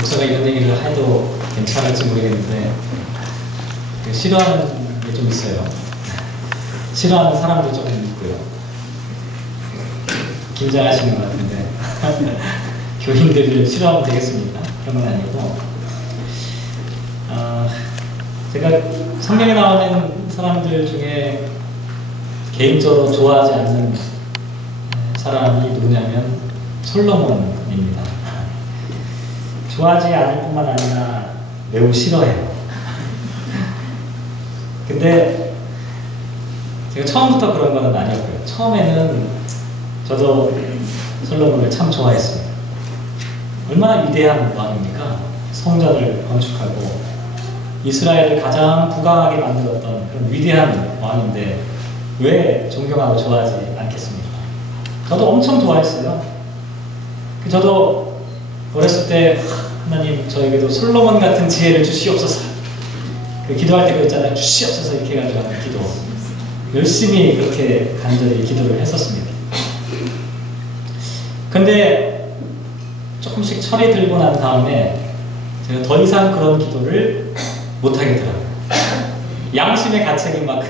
목사가 이런 얘기를 해도 괜찮을지 모르겠는데 싫어하는 게 좀 있어요. 싫어하는 사람도 조금 있고요. 긴장하시는 것 같은데 교인들을 싫어하면 되겠습니까? 그런 건 아니고 제가 성경에 나오는 사람들 중에 개인적으로 좋아하지 않는 사람이 누구냐면 솔로몬입니다. 좋아하지 않을 뿐만 아니라 매우 싫어해요. 근데 제가 처음부터 그런 건 아니었고요. 처음에는 저도 솔로몬을 참 좋아했습니다. 얼마나 위대한 왕입니까? 성전을 건축하고 이스라엘을 가장 부강하게 만들었던 그런 위대한 왕인데 왜 존경하고 좋아하지 않겠습니까? 저도 엄청 좋아했어요. 저도 어렸을 때 하나님 저에게도 솔로몬 같은 지혜를 주시옵소서. 기도할 때 그랬잖아요. 주시옵소서 이렇게 해가지고 하는 기도. 열심히 그렇게 간절히 기도를 했었습니다. 근데 조금씩 철이 들고 난 다음에 제가 더 이상 그런 기도를 못하겠더라고요. 양심의 가책이 막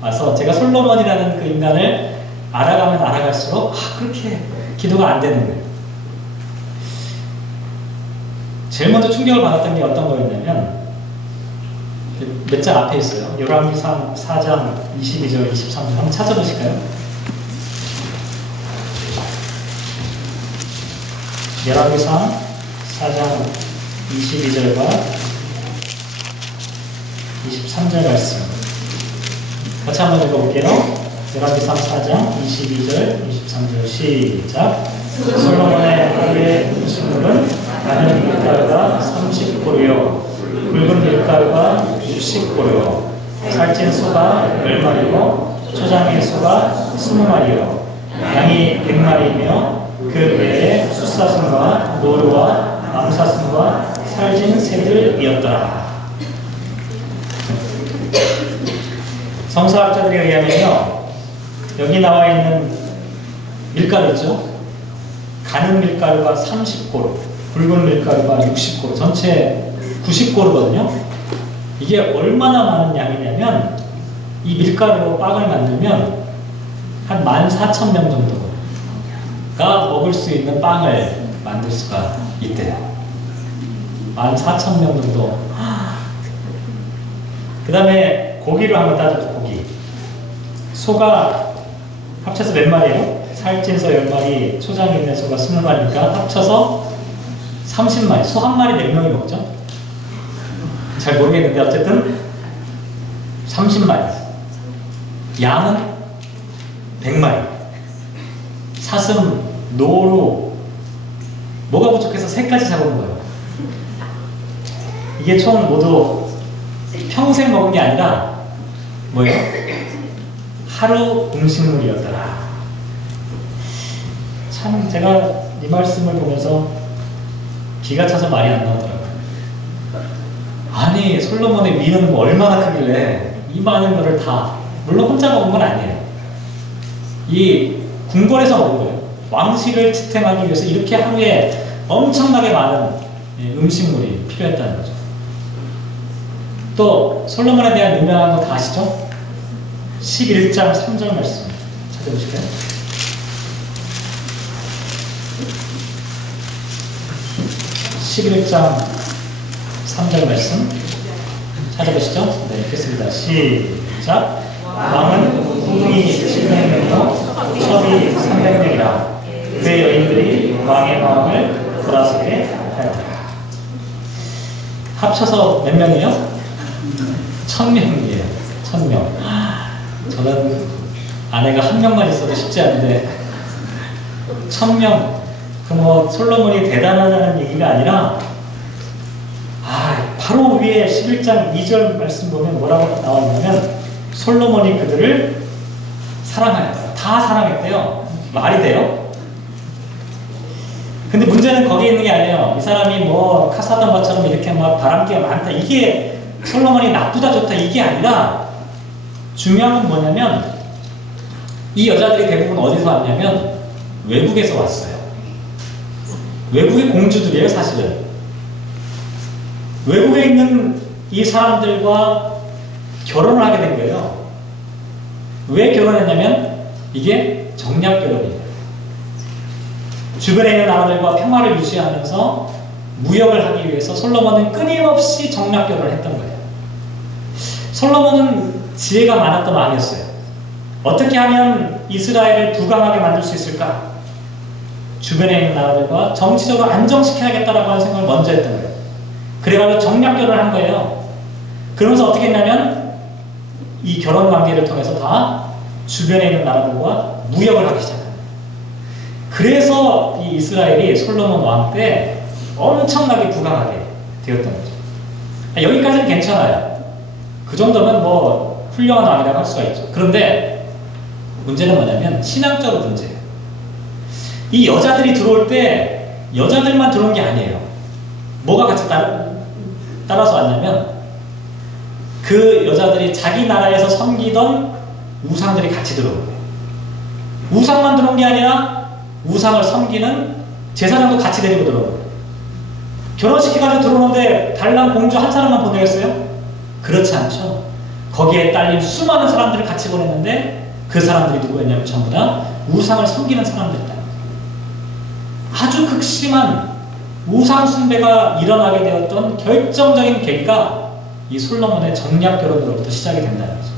와서 제가 솔로몬이라는 그 인간을 알아가면 알아갈수록 그렇게 기도가 안 되는 거예요. 제일 먼저 충격을 받았던 게 어떤 거였냐면 몇 장 앞에 있어요. 열왕기상 4장 22절 23절 한번 찾아보실까요? 열왕기상 4장 22절과 23절 말씀 같이 한번 읽어볼게요. 열왕기상 4장 22절 23절 시작. 솔로몬의 하루의 음식물은 가는 밀가루가 30고루요 굵은 밀가루가 60고루요 살찐 소가 10마리요 초장의 소가 20마리요 양이 100마리이며 그 외에 숫사슴과 노루와 암사슴과 살찐 새들이었더라. 성서학자들에 의하면요, 여기 나와 있는 밀가루 있죠? 가는 밀가루가 30고루, 굵은 밀가루가 60고루, 전체 90고루거든요. 이게 얼마나 많은 양이냐면 이 밀가루로 빵을 만들면 한 14,000명 정도가 먹을 수 있는 빵을 만들 수가 있대요. 14,000명 정도. 그 다음에 고기를 한번 따져서 고기. 소가 합쳐서 몇 마리예요? 살찐 소 10마리, 초장이 있는 소가 20마리니까 합쳐서 30마리. 소 한 마리 몇 명이 먹죠? 잘 모르겠는데 어쨌든 30마리. 양은 100마리. 사슴, 노루, 뭐가 부족해서 3가지 잡은 거예요. 이게 총 모두 평생 먹은 게 아니라 뭐예요? 하루 음식물이었더라. 참 제가 이 말씀을 보면서 기가 차서 말이 안 나오더라고요. 아니 솔로몬의 위는 뭐 얼마나 크길래 이 많은 거를 다, 물론 혼자 먹은 건 아니에요. 이 궁궐에서 먹은 거예요. 왕실을 지탱하기 위해서 이렇게 하루에 엄청나게 많은 음식물이 필요했다는 거죠. 또 솔로몬에 대한 유명한 거 다 아시죠? 11장 3절 말씀 찾아보실까요? 11장 3절 말씀 찾아보시죠? 네, 읽겠습니다. 시작. 왕은 궁이 700명이요 첩이 300명이라 그의 여인들이 왕의 마음을 돌아서게 하였더라. 합쳐서 몇 명이에요? 1000명이에요. 1000명. 저는 아내가 한 명만 있어도 쉽지 않은데 1000명. 그 뭐 솔로몬이 대단하다는 얘기가 아니라 바로 위에 11장 2절 말씀 보면 뭐라고 나와 있냐면 솔로몬이 그들을 사랑하였다. 다 사랑했대요. 말이 돼요? 근데 문제는 거기에 있는 게 아니에요. 이 사람이 뭐 카사던 것처럼 이렇게 막 바람기가 많다. 이게 솔로몬이 나쁘다 좋다 이게 아니라 중요한 건 뭐냐면 이 여자들이 대부분 어디서 왔냐면 외국에서 왔어요. 외국의 공주들이에요, 사실은. 외국에 있는 이 사람들과 결혼을 하게 된 거예요. 왜 결혼했냐면 이게 정략 결혼이에요. 주변에 있는 나라들과 평화를 유지하면서 무역을 하기 위해서 솔로몬은 끊임없이 정략 결혼을 했던 거예요. 솔로몬은 지혜가 많았던 왕이었어요. 어떻게 하면 이스라엘을 부강하게 만들 수 있을까? 주변에 있는 나라들과 정치적으로 안정시켜야겠다라고 하는 생각을 먼저 했던 거예요. 그래가지고 정략 결혼을 한 거예요. 그러면서 어떻게 했냐면 이 결혼 관계를 통해서 다 주변에 있는 나라들과 무역을 하기 시작합니다. 그래서 이 이스라엘이 솔로몬 왕 때 엄청나게 부강하게 되었던 거죠. 여기까지는 괜찮아요. 그 정도면 뭐 훌륭한 왕이라고 할 수가 있죠. 그런데 문제는 뭐냐면 신앙적으로 문제예요. 이 여자들이 들어올 때 여자들만 들어온 게 아니에요. 뭐가 같이 따라서 왔냐면 그 여자들이 자기 나라에서 섬기던 우상들이 같이 들어온 거예요. 우상만 들어온 게 아니라 우상을 섬기는 제사장도 같이 데리고 들어온 거예요. 결혼시켜가지고 들어오는데 달랑 공주 한 사람만 보내겠어요? 그렇지 않죠. 거기에 딸린 수많은 사람들을 같이 보냈는데 그 사람들이 누구였냐면 전부 다 우상을 섬기는 사람들이다. 아주 극심한 우상 숭배가 일어나게 되었던 결정적인 계기가 이 솔로몬의 정략 결혼으로부터 시작이 된다는 거죠.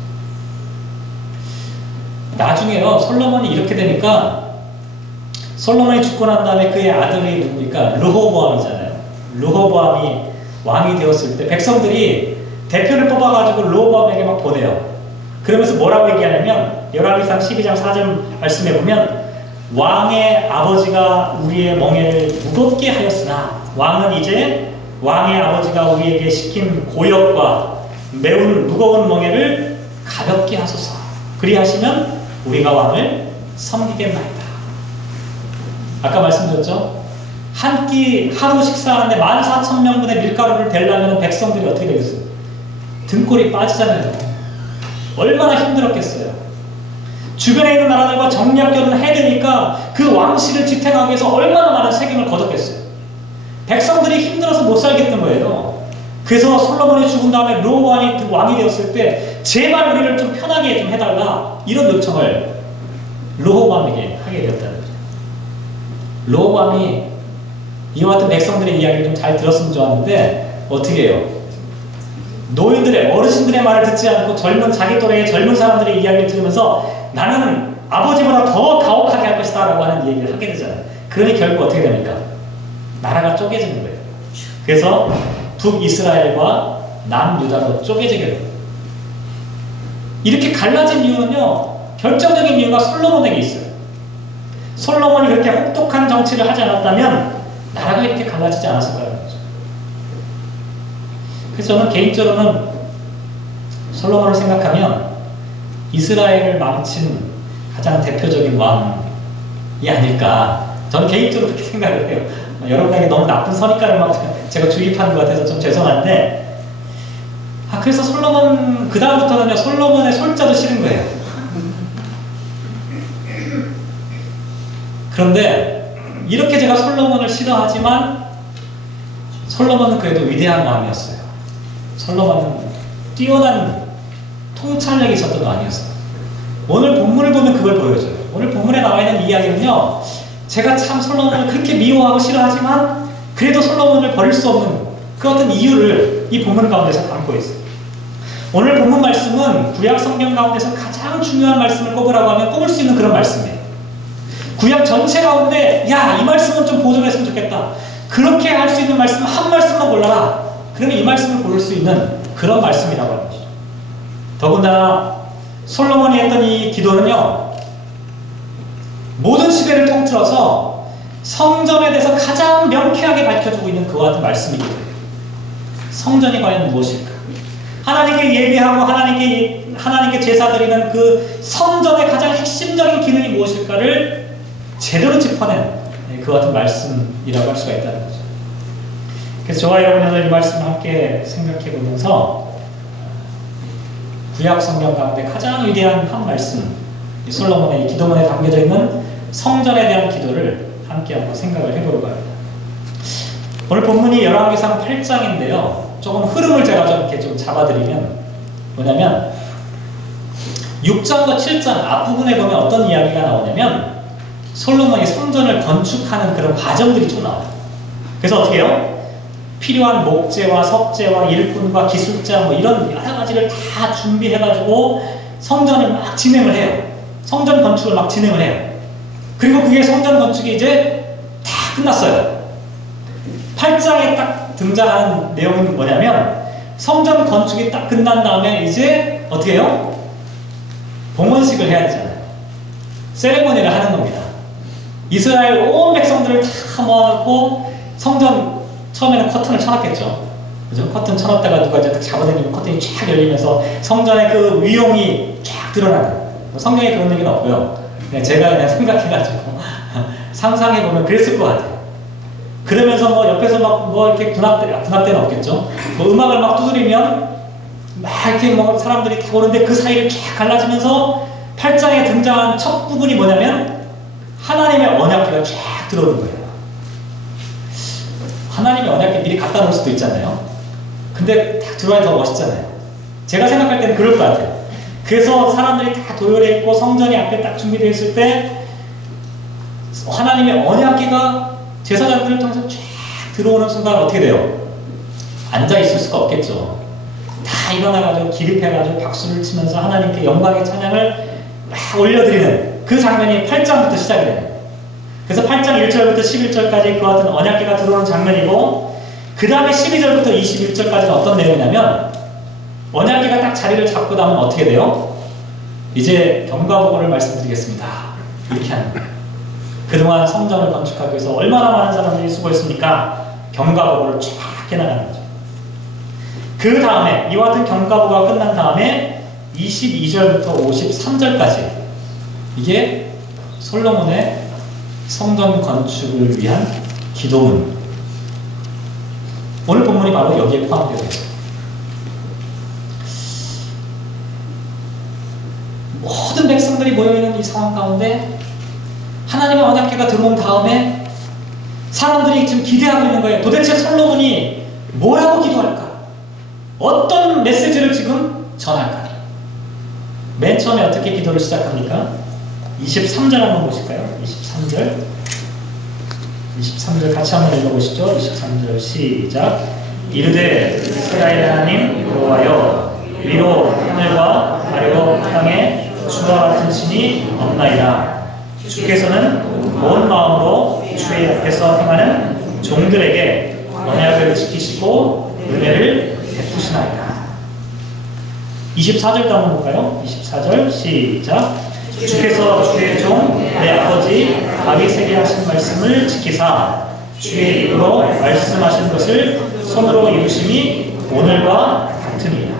나중에요, 솔로몬이 이렇게 되니까 솔로몬이 죽고 난 다음에 그의 아들이 누구니까 르호보암이잖아요. 르호보암이 왕이 되었을 때 백성들이 대표를 뽑아가지고 르호보암에게 막 보내요. 그러면서 뭐라고 얘기하냐면 열왕기상 12장 4절 말씀에 보면 왕의 아버지가 우리의 멍에를 무겁게 하였으나 왕은 이제 왕의 아버지가 우리에게 시킨 고역과 매운 무거운 멍에를 가볍게 하소서. 그리하시면 우리가 왕을 섬기겠나이다. 아까 말씀드렸죠? 한 끼 하루 식사하는데 14,000명분의 밀가루를 대려면 백성들이 어떻게 되겠어요? 등골이 빠지잖아요. 얼마나 힘들었겠어요. 주변에 있는 나라들과 정략 결혼을 해야 되니까 그 왕실을 지탱하기 위해서 얼마나 많은 세금을 거뒀겠어요. 백성들이 힘들어서 못 살겠던 거예요. 그래서 솔로몬이 죽은 다음에 르호보암이 왕이 되었을 때 제발 우리를 좀 편하게 좀 해달라, 이런 요청을 르호보암에게 하게 되었다는 거죠. 르호보암이 이와 같은 백성들의 이야기를 좀 잘 들었으면 좋았는데 어떻게 해요? 노인들의, 어르신들의 말을 듣지 않고 젊은 자기 또래의 젊은 사람들의 이야기를 들으면서 나는 아버지보다 더 가혹하게 할 것이다 라고 하는 얘기를 하게 되잖아요. 그러니 결국 어떻게 됩니까? 나라가 쪼개지는 거예요. 그래서 북이스라엘과 남유다로 쪼개지게 됩니다. 이렇게 갈라진 이유는요, 결정적인 이유가 솔로몬에게 있어요. 솔로몬이 그렇게 혹독한 정치를 하지 않았다면 나라가 이렇게 갈라지지 않았을 거라는 거죠. 그래서 저는 개인적으로는 솔로몬을 생각하면 이스라엘을 망친 가장 대표적인 왕이 아닐까, 저는 개인적으로 그렇게 생각을 해요. 여러분에게 너무 나쁜 선입관을 막 제가 주입하는 것 같아서 좀 죄송한데, 그래서 솔로몬, 그 다음부터는요, 솔로몬의 솔자도 싫은 거예요. 그런데 이렇게 제가 솔로몬을 싫어하지만 솔로몬은 그래도 위대한 왕이었어요. 솔로몬은 뛰어난 통찰력이 있었던 왕이었어요. 오늘 본문을 보면 그걸 보여줘요. 오늘 본문에 나와 있는 이야기는요, 제가 참 솔로몬을 그렇게 미워하고 싫어하지만 그래도 솔로몬을 버릴 수 없는 그 어떤 이유를 이 본문 가운데서 담고 있어요. 오늘 본문 말씀은 구약 성경 가운데서 가장 중요한 말씀을 꼽으라고 하면 꼽을 수 있는 그런 말씀이에요. 구약 전체 가운데 야, 이 말씀은 좀 보존했으면 좋겠다, 그렇게 할 수 있는 말씀 한 말씀만 골라라, 그러면 이 말씀을 고를 수 있는 그런 말씀이라고 하는 거죠. 더군다나 솔로몬이 했던 이 기도는요, 모든 시대를 통틀어서 성전에 대해서 가장 명쾌하게 밝혀주고 있는 그와 같은 말씀이기도 해요. 성전이 과연 무엇일까? 하나님께 예배하고 하나님께 제사 드리는 그 성전의 가장 핵심적인 기능이 무엇일까를 제대로 짚어낸 그와 같은 말씀이라고 할 수가 있다는 거죠. 그래서 저와 여러분이 오늘 이 말씀을 함께 생각해 보면서 구약 성경 가운데 가장 위대한 한 말씀, 이 솔로몬의 이 기도문에 담겨져 있는 성전에 대한 기도를 함께 한번 생각을 해보려고 합니다. 오늘 본문이 열왕기상 8장인데요. 조금 흐름을 제가 좀 이렇게 좀 잡아드리면 뭐냐면 6장과 7장 앞부분에 보면 어떤 이야기가 나오냐면 솔로몬이 성전을 건축하는 그런 과정들이 좀 나와요. 그래서 어떻게 해요? 필요한 목재와 석재와 일꾼과 기술자 뭐 이런 여러 가지를 다 준비해가지고 성전을 막 진행을 해요. 성전 건축을 막 진행을 해요. 그리고 그게 성전 건축이 이제 다 끝났어요. 8장에 딱 등장하는 내용은 뭐냐면 성전 건축이 딱 끝난 다음에 이제 어떻게 해요? 봉헌식을 해야 되잖아요. 세레모니를 하는 겁니다. 이스라엘 온 백성들을 다 모아놓고 성전 처음에는 커튼을 쳐놨겠죠. 그죠? 커튼 쳐놨다가 누가 이제 잡아당기면 커튼이 쫙 열리면서 성전의 그 위용이 쫙 드러나는. 성경에 그런 얘기는 없고요. 그냥 제가 그냥 생각해가지고 상상해보면 그랬을 것 같아요. 그러면서 뭐 옆에서 막 뭐 이렇게 군합대는 없겠죠. 뭐 음악을 막 두드리면 막 이렇게 뭐 사람들이 다 오는데 그 사이를 쫙 갈라지면서 8장에 등장한 첫 부분이 뭐냐면 하나님의 언약궤가 쫙 들어오는 거예요. 하나님의 언약궤 미리 갖다 놓을 수도 있잖아요. 근데 딱 들어와야 더 멋있잖아요. 제가 생각할 때는 그럴 것 같아요. 그래서 사람들이 다 도열해 있고 성전이 앞에 딱 준비되어 있을 때 하나님의 언약궤가 제사장들을 통해서 쫙 들어오는 순간 어떻게 돼요? 앉아 있을 수가 없겠죠. 다 일어나가지고 기립해가지고 박수를 치면서 하나님께 영광의 찬양을 막 올려드리는 그 장면이 8장부터 시작이 돼요. 그래서 8장 1절부터 11절까지 그 같은 언약궤가 들어오는 장면이고 그 다음에 12절부터 21절까지는 어떤 내용이냐면 언약궤가 딱 자리를 잡고 나면 어떻게 돼요? 이제 경과보고를 말씀드리겠습니다. 이렇게 하는 거예요. 그동안 성전을 건축하기 위해서 얼마나 많은 사람들이 수고했습니까? 경과보고를 쫙 해나가는 거죠. 그 다음에 이와 같은 경과보고가 끝난 다음에 22절부터 53절까지 이게 솔로몬의 성전 건축을 위한 기도문. 오늘 본문이 바로 여기에 포함되어 있습니다. 모든 백성들이 모여있는 이 상황 가운데 하나님의 언약궤가 들어온 다음에 사람들이 지금 기대하고 있는 거예요. 도대체 솔로몬이 뭐라고 기도할까? 어떤 메시지를 지금 전할까? 맨 처음에 어떻게 기도를 시작합니까? 23절 한번 보실까요? 23절 같이 한번 읽어보시죠. 23절 시작. 이르되 이스라엘 하나님 여호와여 위로 하늘과 아래로 땅에 주와 같은 신이 없나이다. 주께서는 온 마음으로 주의 앞에서 행하는 종들에게 언약을 지키시고 은혜를 베푸시나이다. 24절도 한번 볼까요? 24절 시작. 주께서 주의 종 내 아버지 다윗에게 하신 말씀을 지키사 주의 입으로 말씀하신 것을 손으로 이루심이 오늘과 같으니라.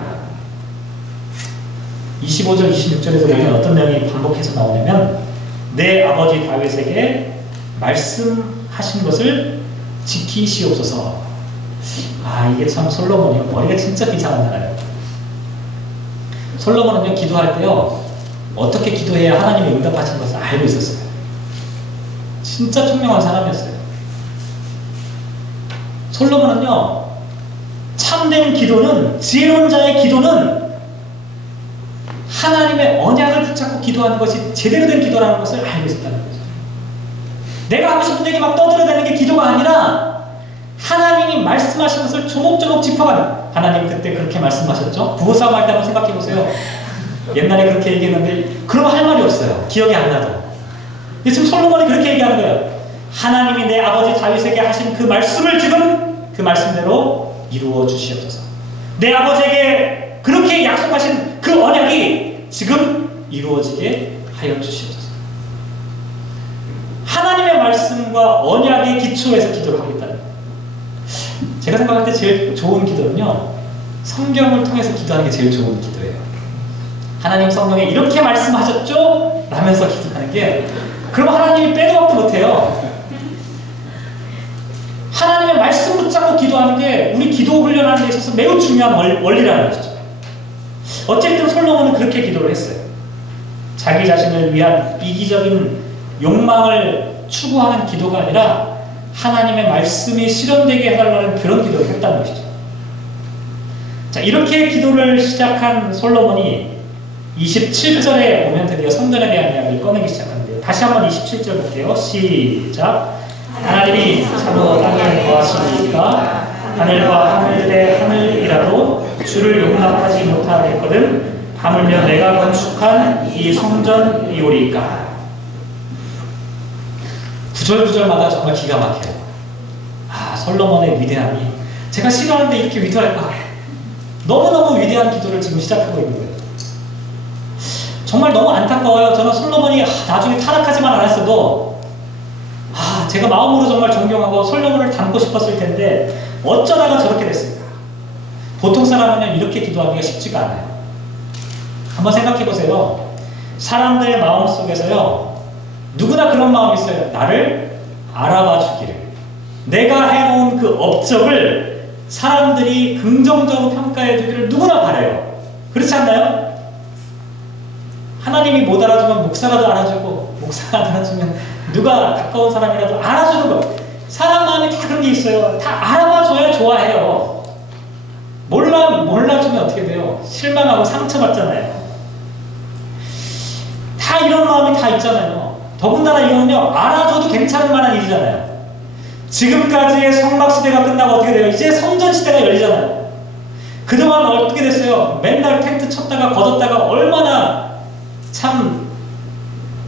25절 26절에서 보면 어떤 내용이 반복해서 나오냐면 내 아버지 다윗에게 말씀하신 것을 지키시옵소서. 아, 이게 참 솔로몬이 머리가 진짜 비상한 나라예요. 솔로몬은요 기도할 때요 어떻게 기도해야 하나님이 응답하신 것을 알고 있었어요. 진짜 총명한 사람이었어요. 솔로몬은요 참된 기도는, 지혜로운 자의 기도는 하나님의 언약을 붙잡고 기도하는 것이 제대로 된 기도라는 것을 알고 있었다는 거죠. 내가 하고 싶은 얘기 막 떠들어대는 게 기도가 아니라 하나님이 말씀하신 것을 조목조목 짚어가는. 하나님 그때 그렇게 말씀하셨죠? 부부싸움 할 때 한번 생각해 보세요. 옛날에 그렇게 얘기했는데 그러면 할 말이 없어요. 기억이 안 나도. 근데 지금 솔로몬이 그렇게 얘기하는 거예요. 하나님이 내 아버지 다윗에게 하신 그 말씀을 지금 그 말씀대로 이루어 주시옵소서. 내 아버지에게 그렇게 약속하신 그 언약이 지금 이루어지게 하여 주시옵소서. 하나님의 말씀과 언약의 기초에서 기도를 하겠다는 거예요. 제가 생각할 때 제일 좋은 기도는요 성경을 통해서 기도하는 게 제일 좋은 기도예요. 하나님 성경에 이렇게 말씀하셨죠? 라면서 기도하는 게, 그럼 하나님이 빼도 박도 못해요. 하나님의 말씀 붙잡고 기도하는 게 우리 기도 훈련하는 데 있어서 매우 중요한 원리라는 것이죠. 어쨌든 솔로몬은 그렇게 기도를 했어요. 자기 자신을 위한 이기적인 욕망을 추구하는 기도가 아니라 하나님의 말씀이 실현되게 해달라는 그런 기도를 했다는 것이죠. 자, 이렇게 기도를 시작한 솔로몬이 27절에 보면 드디어 성전에 대한 이야기를 꺼내기 시작하는데요. 다시 한번 27절 볼게요. 시작. 하나님이 참으로 땅에 거하시니까 하늘과 하늘의 하늘이라도 주를 용납하지 못하겠거든 하물며 내가 건축한 이 성전이오리까. 구절구절마다 정말 기가 막혀요. 아, 솔로몬의 위대함이 제가 싫어하는데 이렇게 위대할까? 너무너무 위대한 기도를 지금 시작하고 있는 거예요. 정말 너무 안타까워요. 저는 솔로몬이 나중에 타락하지만 않았어도 제가 마음으로 정말 존경하고 솔로몬을 닮고 싶었을 텐데 어쩌다가 저렇게 됐을까? 보통 사람은 이렇게 기도하기가 쉽지가 않아요. 한번 생각해 보세요. 사람들의 마음 속에서요, 누구나 그런 마음이 있어요. 나를 알아봐 주기를. 내가 해놓은 그 업적을 사람들이 긍정적으로 평가해 주기를 누구나 바라요. 그렇지 않나요? 하나님이 못 알아주면 목사라도 알아주고, 목사가 알아주면 누가 가까운 사람이라도 알아주는 거. 사람 마음에 다 그런 게 있어요. 다 알아봐줘야 좋아해요. 몰라주면 어떻게 돼요? 실망하고 상처받잖아요. 다 이런 마음이 다 있잖아요. 더군다나 이거는요, 알아줘도 괜찮을 만한 일이잖아요. 지금까지의 성막시대가 끝나고 어떻게 돼요? 이제 성전시대가 열리잖아요. 그동안 어떻게 됐어요? 맨날 텐트 쳤다가 걷었다가 얼마나 참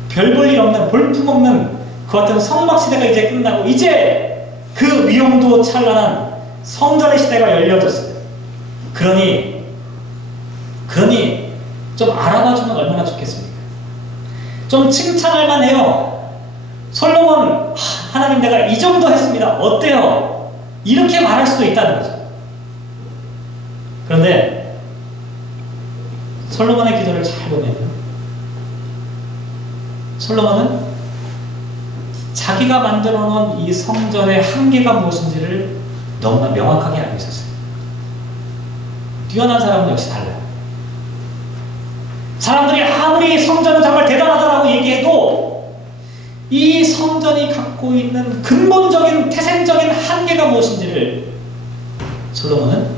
별 볼 일 없는, 볼품없는 그 같은 성막시대가 이제 끝나고 이제 그 위용도 찬란한 성전의 시대가 열려졌어요. 그러니 좀 알아봐주면 얼마나 좋겠습니까? 좀 칭찬할 만해요. 솔로몬, 하나님 내가 이 정도 했습니다. 어때요? 이렇게 말할 수도 있다는 거죠. 그런데 솔로몬의 기도를 잘 보면 솔로몬은 자기가 만들어 놓은 이 성전의 한계가 무엇인지를 너무나 명확하게 알고 있었어요. 뛰어난 사람은 역시 달라요. 사람들이 아무리 성전은 정말 대단하다라고 얘기해도 이 성전이 갖고 있는 근본적인 태생적인 한계가 무엇인지를 솔로몬은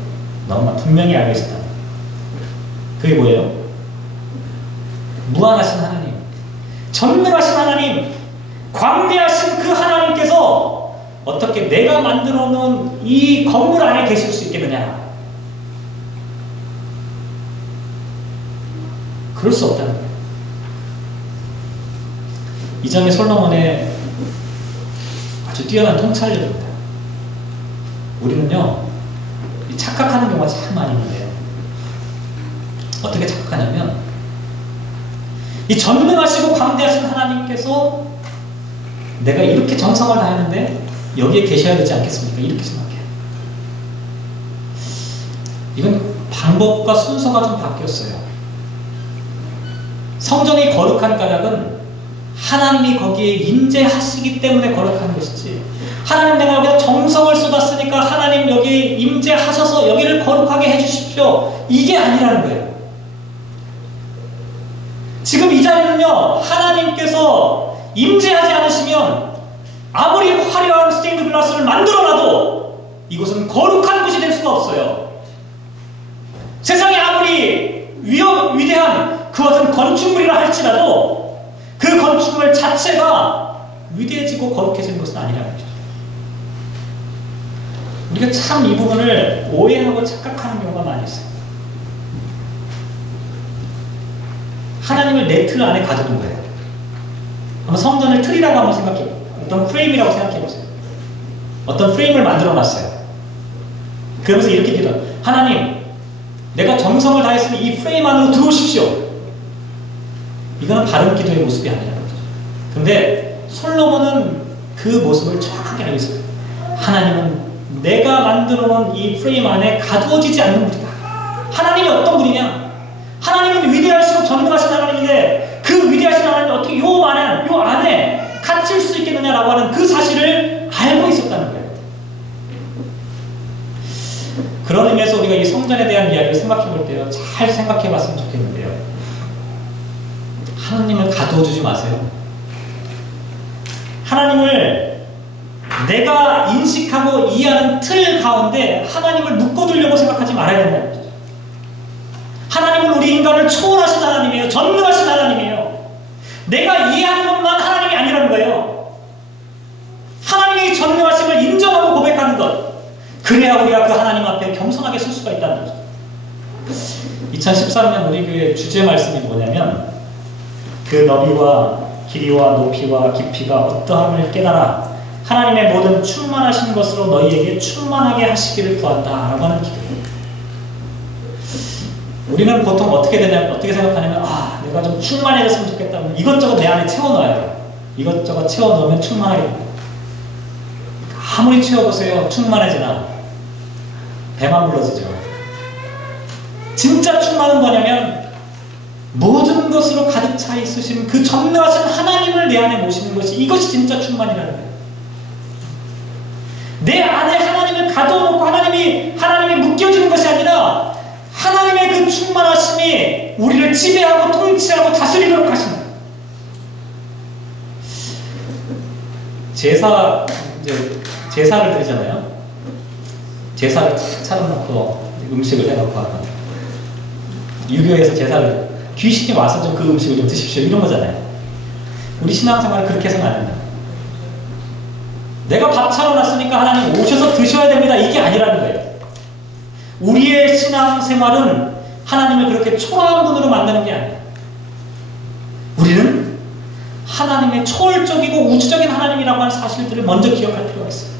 너무나 분명히 알고 있었다. 그게 뭐예요? 무한하신 하나님, 전능하신 하나님, 광대하신 그 하나님께서 어떻게 내가 만들어 놓은 이 건물 안에 계실 수 있겠느냐? 그럴 수 없다는 거예요. 이 점이 솔로몬의 아주 뛰어난 통찰력입니다. 우리는요, 착각하는 경우가 참 많이 있는데요. 어떻게 착각하냐면, 이 전능하시고 광대하신 하나님께서 내가 이렇게 정성을 다했는데 여기에 계셔야 되지 않겠습니까? 이렇게 생각해요. 이건 방법과 순서가 좀 바뀌었어요. 성전이 거룩한 까닭은 하나님이 거기에 임재하시기 때문에 거룩한 것이지, 하나님 내가 여기다 정성을 쏟았으니까 하나님 여기에 임재하셔서 여기를 거룩하게 해주십시오, 이게 아니라는 거예요. 지금 이 자리는요, 하나님께서 임재하지 않으시면 아무리 화려한 스테인드 글라스를 만들어놔도 이곳은 거룩한 곳이 될 수가 없어요. 세상에 아무리 위대한 그 같은 건축물이라 할지라도 그 건축물 자체가 위대해지고 거룩해지는 것은 아니라는 거죠. 우리가 참 이 부분을 오해하고 착각하는 경우가 많이 있어요. 하나님을 내 틀 안에 가두는 거예요. 한번 성전을 틀이라고 한번 생각해보세요. 어떤 프레임이라고 생각해보세요. 어떤 프레임을 만들어놨어요. 그러면서 이렇게 기도해요. 하나님, 내가 정성을 다했으니 이 프레임 안으로 들어오십시오. 이거는 바른 기도의 모습이 아니라는 거죠. 그런데 솔로몬은 그 모습을 정확하게 알고 있어요. 하나님은 내가 만들어 놓은 이 프레임 안에 가두어지지 않는 분이다. 하나님이 어떤 분이냐? 하나님은 위대하시고 전능하신 하나님인데 그 위대하신 하나님이 어떻게 요 안에 갇힐 수 있겠느냐라고 하는 그 사실을 알고 있었다는 거예요. 그런 의미에서 우리가 이 성전에 대한 이야기를 생각해 볼 때요, 잘 생각해 봤으면 좋겠는데요. 하나님을 가두어주지 마세요. 하나님을 내가 인식하고 이해하는 틀 가운데 하나님을 묶어두려고 생각하지 말아야 된다는 거죠. 하나님은 우리 인간을 초월하신 하나님이에요. 전능하신 하나님이에요. 내가 이해하는 것만 하나님이 아니라는 거예요. 하나님의 전능하심을 인정하고 고백하는 것. 그래야 우리가 그 하나님 앞에 겸손하게 설 수가 있다는 거죠. 2013년 우리 교회 주제 말씀이 뭐냐면 그 너비와 길이와 높이와 깊이가 어떠함을 깨달아 하나님의 모든 충만하신 것으로 너희에게 충만하게 하시기를 구한다 라고 하는 기도예요. 우리는 보통 어떻게 생각하냐면 내가 좀 충만해졌으면 좋겠다. 이것저것 내 안에 채워넣어야 돼요. 이것저것 채워넣으면 충만하게 됩니다. 아무리 채워보세요. 충만해지나 배만 불러지죠. 진짜 충만은 뭐냐면 모든 것으로 가득 차 있으신 그 전능하신 하나님을 내 안에 모시는 것이 이것이 진짜 충만이라는 거예요. 내 안에 하나님을 가둬놓고 하나님이 묶여지는 것이 아니라 하나님의 그 충만하심이 우리를 지배하고 통치하고 다스리도록 하시는 거예요. 제사를 드리잖아요. 제사를 탁 차려놓고 음식을 해놓고 하는 유교에서 제사를 귀신이 와서 좀 그 음식을 좀 드십시오 이런 거잖아요. 우리 신앙생활을 그렇게 해서는 안 된다. 내가 밥 차려놨으니까 하나님 오셔서 드셔야 됩니다. 이게 아니라는 거예요. 우리의 신앙생활은 하나님을 그렇게 초라한 분으로 만드는 게 아니에요. 우리는 하나님의 초월적이고 우주적인 하나님이라고 하는 사실들을 먼저 기억할 필요가 있어요.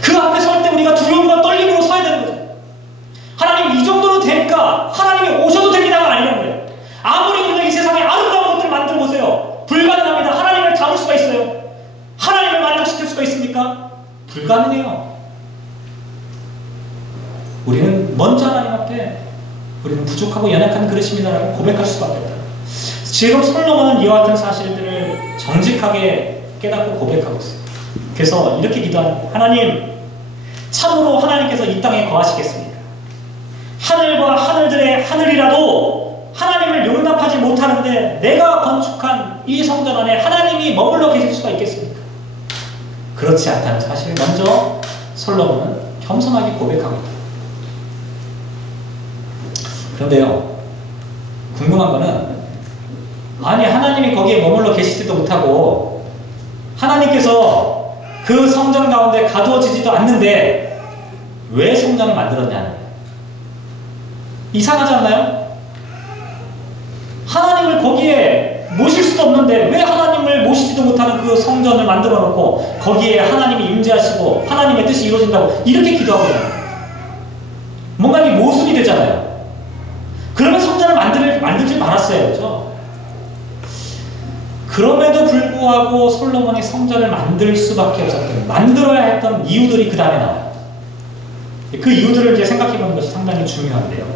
그 앞에 설 때 우리가 두려움과 떨림으로 서야 되는 거죠. 하나님 이 정도로 될까? 하나님이 오셔도 됩니다가 아니라는 거예요. 아무리 우리가 이 세상에 아름다운 것들을 만들어 보세요. 불가능합니다. 하나님을 잡을 수가 있어요. 하나님을 만족시킬 수가 있습니까? 불가능해요. 우리는 먼저 하나님 앞에 우리는 부족하고 연약한 그릇입니다라고 고백할 수밖에 없다. 지금 솔로몬은 이와 같은 사실들을 정직하게 깨닫고 고백하고 있어요. 그래서 이렇게 기도하는 하나님, 참으로 하나님께서 이 땅에 거하시겠습니까? 하늘과 하늘들의 하늘이라도 하나님을 용납하지 못하는데 내가 건축한 이 성전 안에 하나님이 머물러 계실 수가 있겠습니까? 그렇지 않다는 사실을 먼저 솔로몬은 겸손하게 고백하고 있다. 그런데요, 궁금한 거는 아니 하나님이 거기에 머물러 계시지도 못하고 하나님께서 그 성전 가운데 가두어지지도 않는데 왜 성전을 만들었냐는 거예요. 이상하지 않나요? 하나님을 거기에 모실 수도 없는데 왜 하나님을 모시지도 못하는 그 성전을 만들어 놓고 거기에 하나님이 임재하시고 하나님의 뜻이 이루어진다고 이렇게 기도하고 있나요? 뭔가 이 모순이 되잖아요. 그러면 성전을 만들지 말았어요. 그렇죠? 그럼에도 불구하고 솔로몬이 성전을 만들 수밖에 없었던, 만들어야 했던 이유들이 그 다음에 나와요. 그 이유들을 이제 생각해 보는 것이 상당히 중요한데요.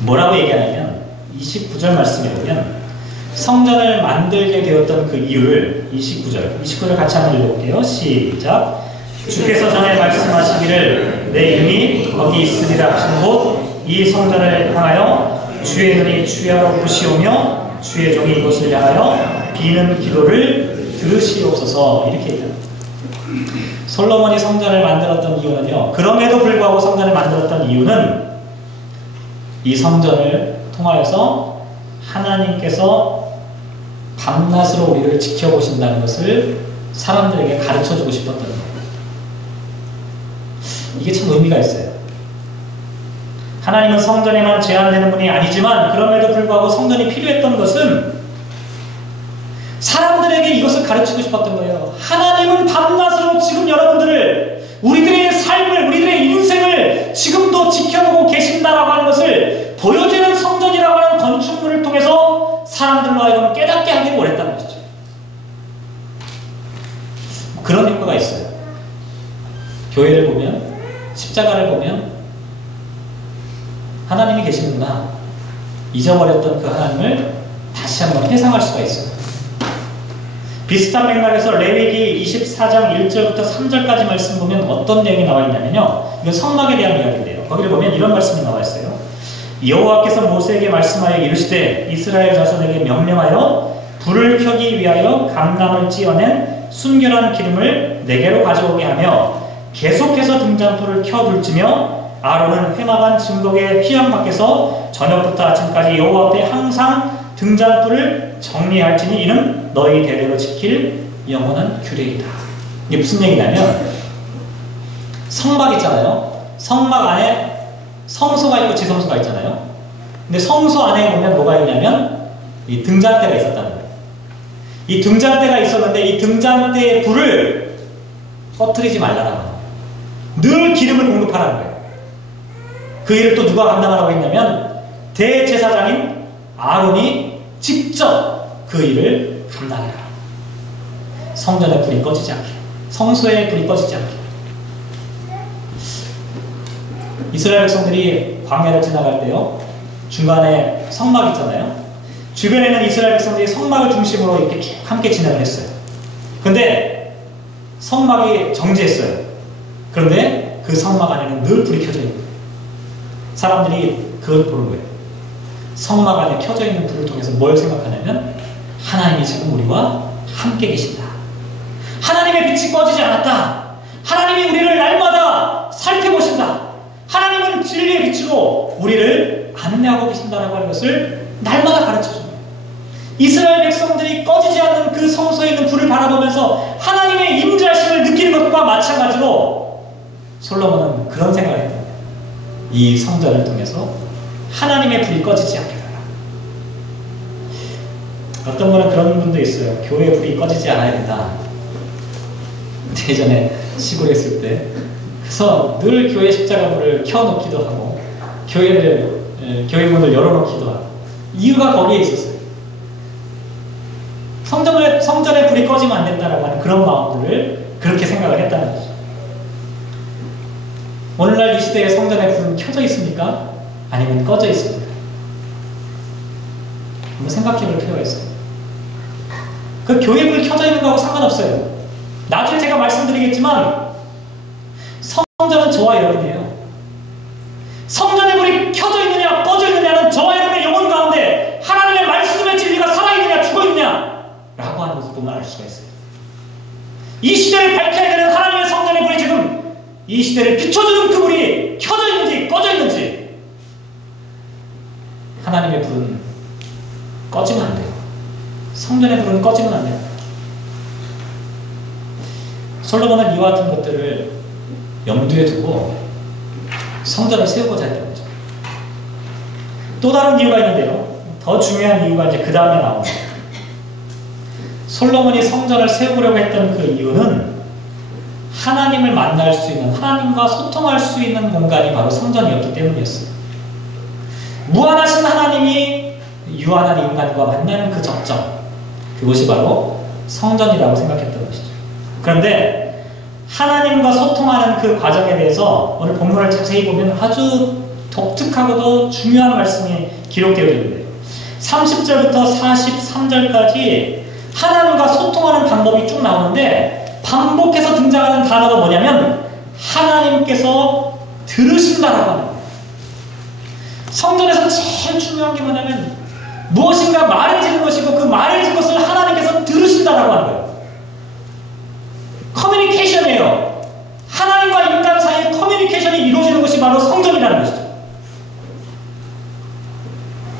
뭐라고 얘기하냐면 29절 말씀에 보면 성전을 만들게 되었던 그 이유를 29절 같이 한번 읽어볼게요. 시작. 주께서 전에 말씀하시기를 내 이름이 거기 있으리라 하신 곳 이 성전을 향하여 주의 눈이 주야로 보시오며 주의 종이 이곳을 향하여 비는 기도를 들으시옵소서 이렇게 얘기합니다. 솔로몬이 성전을 만들었던 이유는요, 그럼에도 불구하고 성전을 만들었던 이유는 이 성전을 통하여서 하나님께서 밤낮으로 우리를 지켜보신다는 것을 사람들에게 가르쳐주고 싶었던 거예요. 이게 참 의미가 있어요. 하나님은 성전에만 제한되는 분이 아니지만 그럼에도 불구하고 성전이 필요했던 것은 사람들에게 이것을 가르치고 싶었던 거예요. 하나님은 밤낮으로 지금 여러분들을, 우리들의 삶을, 우리들의 인생을 지금도 지켜보고 계신다라고 하는 것을 보여주는 성전이라고 하는 건축물을 통해서 사람들로 하여금 깨닫게 하기를 원했다는 것이죠. 그런 효과가 있어요. 교회를 보면, 십자가를 보면 하나님이 계시는구나. 잊어버렸던 그 하나님을 다시 한번 회상할 수가 있어요. 비슷한 맥락에서 레위기 24장 1절부터 3절까지 말씀 보면 어떤 내용이 나와 있냐면요, 이건 성막에 대한 이야기인데요. 거기를 보면 이런 말씀이 나와 있어요. 여호와께서 모세에게 말씀하여 이르시되 이스라엘 자손에게 명령하여 불을 켜기 위하여 감람을 찧어낸 순결한 기름을 내게로 가져오게 하며 계속해서 등잔불을 켜둘지며 아론은 회막안 증거의 휘양 밖에서 저녁부터 아침까지 여호와 앞에 항상 등잔불을 정리할지니 이는 너희 대대로 지킬 영원한 규례이다. 이게 무슨 얘기냐면 성막 있잖아요. 성막 안에 성소가 있고 지성소가 있잖아요. 근데 성소 안에 보면 뭐가 있냐면 이 등잔대가 있었다는 거예요. 이 등잔대가 있었는데 이 등잔대의 불을 꺼뜨리지 말라는 거예요. 늘 기름을 공급하라는 거예요. 그 일을 또 누가 감당하라고 했냐면 대제사장인 아론이 직접 그 일을 감당해라. 성전의 불이 꺼지지 않게, 성소의 불이 꺼지지 않게. 이스라엘 백성들이 광야를 지나갈 때요, 중간에 성막 있잖아요. 주변에는 이스라엘 백성들이 성막을 중심으로 이렇게 쭉 함께 진행을 했어요. 그런데 성막이 정지했어요. 그런데 그 성막 안에는 늘 불이 켜져 있는 거예요. 사람들이 그걸 보는 거예요. 성막 안에 켜져 있는 불을 통해서 뭘 생각하냐면 하나님이 지금 우리와 함께 계신다. 하나님의 빛이 꺼지지 않았다. 하나님이 우리를 날마다 살펴보신다. 하나님은 진리의 빛으로 우리를 안내하고 계신다라고 하는 것을 날마다 가르쳐줍니다. 이스라엘 백성들이 꺼지지 않는 그 성소에 있는 불을 바라보면서 하나님의 임재하심을 느끼는 것과 마찬가지로 솔로몬은 그런 생각을 했다. 이 성전을 통해서 하나님의 불이 꺼지지 않게 하라. 어떤 분은 그런 분도 있어요. 교회 불이 꺼지지 않아야 된다. 예전에 시골에 있을 때 그래서 늘 교회 십자가불을 켜놓기도 하고 교회 문을 열어놓기도 하고 이유가 거기에 있었어요. 성전에 불이 꺼지면 안 된다라고 하는 그런 마음들을 그렇게 생각을 했다는 거죠. 오늘날 이 시대에 성전에 불은 켜져 있습니까? 아니면 꺼져 있습니까? 한번 생각해 볼 필요가 있어요. 그 교회 불 켜져 있는 거하고 상관없어요. 나중에 제가 말씀드리겠지만 성전은 저와 여러분이에요. 성전의 불이 켜져 있느냐 꺼져 있느냐는 저와 여러분의 영혼 가운데 하나님의 말씀의 진리가 살아있느냐 죽어있느냐 라고 하는 것을 보면 알 수가 있어요. 이 시대를 밝혀야 되는 하나님의 성전의 불이 지금 이 시대를 비춰주는 그 불이 켜져 있는지 꺼져 있는지. 하나님의 불은 꺼지면 안 돼요. 성전의 불은 꺼지면 안 돼요. 솔로몬은 이와 같은 것들을 염두에 두고 성전을 세우고자 했던 거죠. 또 다른 이유가 있는데요. 더 중요한 이유가 이제 그 다음에 나옵니다. 솔로몬이 성전을 세우려고 했던 그 이유는 하나님을 만날 수 있는, 하나님과 소통할 수 있는 공간이 바로 성전이었기 때문이었어요. 무한하신 하나님이 유한한 인간과 만나는 그 접점, 그것이 바로 성전이라고 생각했던 것이죠. 그런데 하나님과 소통하는 그 과정에 대해서 오늘 본문을 자세히 보면 아주 독특하고도 중요한 말씀이 기록되어 있는데요. 30절부터 43절까지 하나님과 소통하는 방법이 쭉 나오는데 반복해서 등장하는 단어가 뭐냐면 하나님께서 들으신다라고 하는 거예요. 성전에서 제일 중요한 게 뭐냐면 무엇인가 말해지는 것이고 그 말해진 것을 하나님께서 들으신다라고 하는 거예요. 커뮤니케이션이에요. 하나님과 인간 사이의 커뮤니케이션이 이루어지는 것이 바로 성전이라는 것이죠.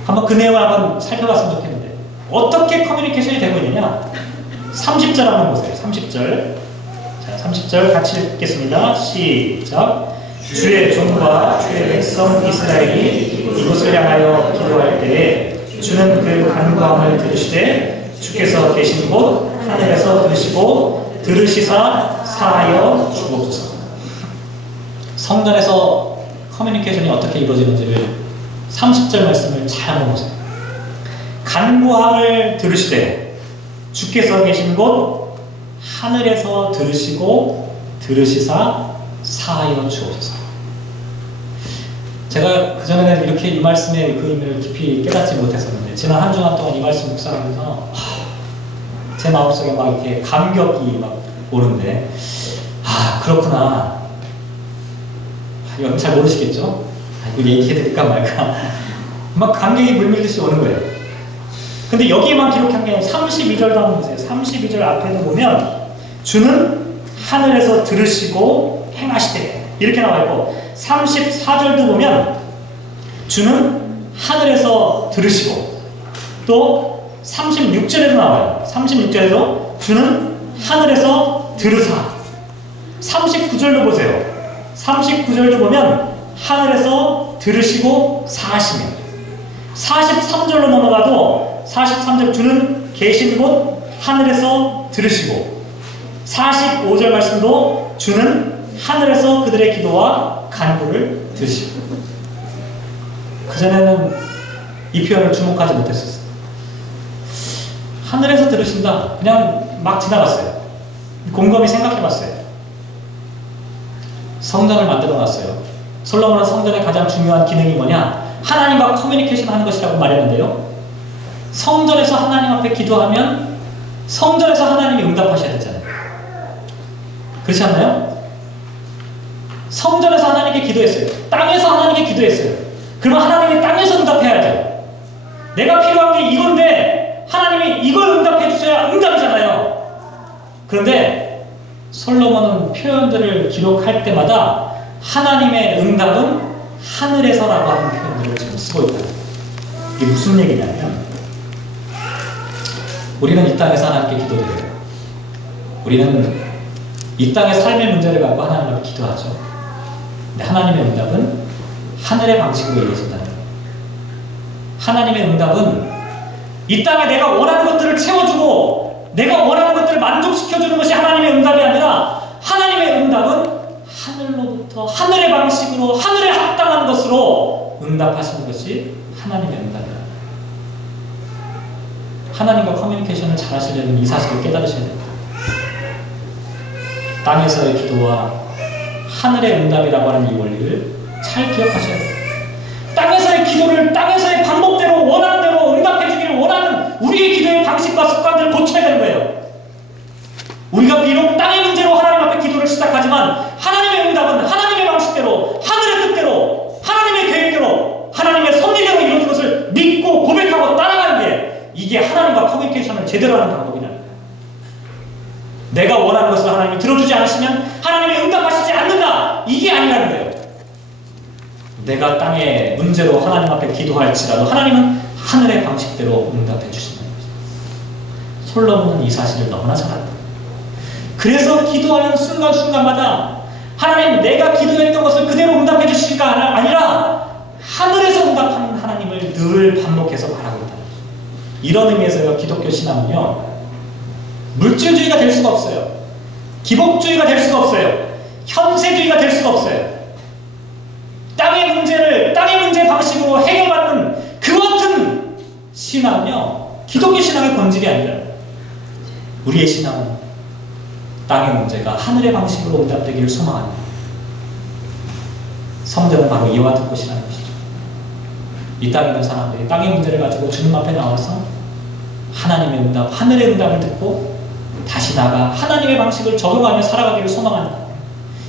한번 그 내용을 한번 살펴봤으면 좋겠는데 어떻게 커뮤니케이션이 되고 있느냐. 30절 한번 보세요. 30절. 자, 30절 같이 읽겠습니다. 시작. 주의 종과 주의 백성 이스라엘이 이곳을 향하여 기도할 때에 주는 그 간구함을 들으시되 주께서 계신 곳 하늘에서 들으시고 들으시사 사하여 주옵소서. 성전에서 커뮤니케이션이 어떻게 이루어지는지를 30절 말씀을 잘 한번 보세요. 간구함을 들으시되 주께서 계신 곳 하늘에서 들으시고 들으시사 사하여 주옵소서. 제가 그전에는 이렇게 이 말씀의 그 의미를 깊이 깨닫지 못했었는데 지난 한 주간 동안 이 말씀 묵상하면서 제 마음속에 막 이렇게 감격이 막 오는데 그렇구나. 이건 잘 모르시겠죠? 이거 얘기해드릴까 말까 막 감격이 물밀듯이 오는 거예요. 근데 여기에만 기록한 게 32절도 한번 보세요. 32절 앞에도 보면 주는 하늘에서 들으시고 행하시되 이렇게 나와 있고 34절도 보면 주는 하늘에서 들으시고 또 36절에도 나와요. 36절에도 주는 하늘에서 들으사 39절도 보세요. 39절도 보면 하늘에서 들으시고 사하시며 43절로 넘어가도 43절 주는 계신 곳 하늘에서 들으시고 45절 말씀도 주는 하늘에서 그들의 기도와 간구를 들으시고 그전에는 이 표현을 주목하지 못했었어요. 하늘에서 들으신다. 그냥 막 지나갔어요. 곰곰이 생각해봤어요. 성전을 만들어놨어요. 솔로몬은 성전의 가장 중요한 기능이 뭐냐? 하나님과 커뮤니케이션 하는 것이라고 말했는데요. 성전에서 하나님 앞에 기도하면 성전에서 하나님이 응답하셔야 되잖아요. 그렇지 않나요? 성전에서 하나님께 기도했어요. 땅에서 하나님께 기도했어요. 그러면 하나님이 땅에서 응답해야죠. 내가 필요한 게 이건데 하나님이 이걸 응답해 주셔야 응답이잖아요. 그런데 솔로몬은 표현들을 기록할 때마다 하나님의 응답은 하늘에서라고 하는 표현들을 지금 쓰고 있다. 이게 무슨 얘기냐면 우리는 이 땅에서 하나님께 기도드려요. 우리는 이 땅의 삶의 문제를 갖고 하나님 앞에 기도하죠. 근데 하나님의 응답은 하늘의 방식으로 이루어진다는 거예요. 하나님의 응답은 이 땅에 내가 원하는 것들을 채워주고 내가 원하는 것들을 만족시켜주는 것이 하나님의 응답이 아니라 하나님의 응답은 하늘로부터 하늘의 방식으로 하늘에 합당한 것으로 응답하시는 것이 하나님의 응답이다. 하나님과 커뮤니케이션을 잘 하시려면 이 사실을 깨달으셔야 됩니다. 땅에서의 기도와 하늘의 응답이라고 하는 이 원리를 잘 기억하셔야 돼요. 땅에서의 기도를 땅에서의 방법대로 원하는 대로 응답해주기를 원하는 우리의 기도의 방식과 습관들을 고쳐야 되는 거예요. 우리가 비록 땅의 문제로 하나님 앞에 기도를 시작하지만 하나님의 응답은 하나님의 방식대로 하늘의 뜻대로 하나님의 계획대로 하나님의 섭리대로 이루어진 것을 믿고 고백하고 따라가는 게 이게 하나님과 커뮤니케이션을 제대로 하는 방법이라는 거예요. 내가 원하는 것을 하나님이 들어주지 않으시면 하나님이 응답하시지 않는다. 이게 아니라는 거예요. 내가 땅의 문제로 하나님 앞에 기도할지라도 하나님은 하늘의 방식대로 응답해 주신다는 거죠. 솔로몬은 이 사실을 너무나 잘 안다. 그래서 기도하는 순간순간마다 하나님 내가 기도했던 것을 그대로 응답해 주실까 아니라 하늘에서 응답하는 하나님을 늘 반복해서 바라고 있다. 이런 의미에서 기독교 신앙은요 물질주의가 될 수가 없어요. 기복주의가 될 수가 없어요. 현세주의가 될 수가 없어요. 땅의 문제를 땅의 문제 방식으로 해결받는 그 같은 신앙은요 기독교 신앙의 본질이 아니라 우리의 신앙은 땅의 문제가 하늘의 방식으로 응답되기를 소망합니다. 성전은 바로 이와 같은 곳이라는 것이죠. 이 땅에 있는 사람들이 땅의 문제를 가지고 주님 앞에 나와서 하나님의 응답, 하늘의 응답을 듣고 다시 나가 하나님의 방식을 적용하며 살아가기를 소망한다.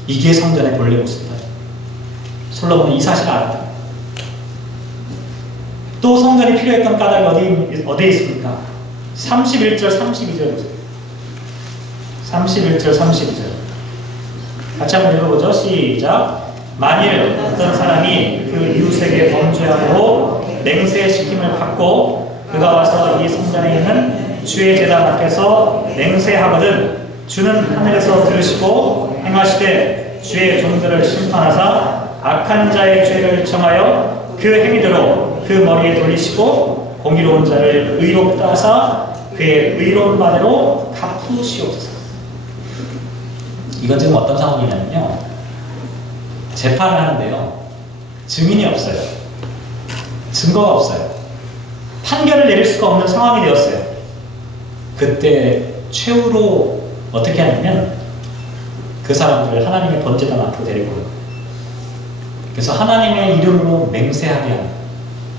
이게 성전의 본래 모습이다. 솔로몬은 이 사실을 알았다. 또 성전이 필요했던 까닭이 어디에 있습니까? 31절, 32절 보세요. 31절, 32절. 같이 한번 읽어보죠. 시작. 만일 어떤 사람이 그 이웃에게 범죄하고 맹세시킴을 받고 그가 와서 이 성전에 있는 주의 제단 앞에서 맹세하거든 주는 하늘에서 들으시고 행하시되 주의 종들을 심판하사 악한 자의 죄를 정하여 그 행위대로 그 머리에 돌리시고 공의로운 자를 의롭다 하사 그의 의로운 바대로 갚으시옵소서. 이건 지금 어떤 상황이냐면요 재판을 하는데요 증인이 없어요. 증거가 없어요. 판결을 내릴 수가 없는 상황이 되었어요. 그때 최후로 어떻게 하냐면 그 사람들을 하나님의 번제단 앞으로 데리고 그래서 하나님의 이름으로 맹세하게 하는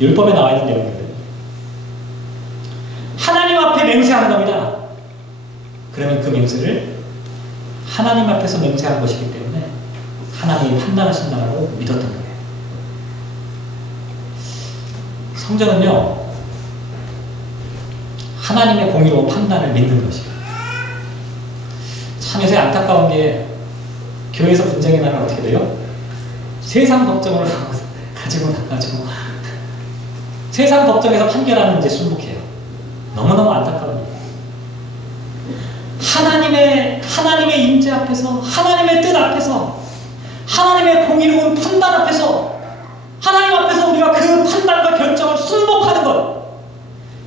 율법에 나와 있는 내용이거든요. 하나님 앞에 맹세하는 겁니다. 그러면 그 맹세를 하나님 앞에서 맹세한 것이기 때문에 하나님이 판단하신다고 믿었던 거예요. 성전은요 하나님의 공의로운 판단을 믿는 것이에요. 참 요새 안타까운 게 교회에서 분쟁이 나면 어떻게 돼요? 세상 걱정을 가지고 나가지고 세상 걱정에서 판결하는 이제 순복해요. 너무너무 안타까운 일이에요. 하나님의 임재 앞에서, 하나님의 뜻 앞에서, 하나님의 공의로운 판단 앞에서, 하나님 앞에서 우리가 그 판단과 결정을 순복하는 것.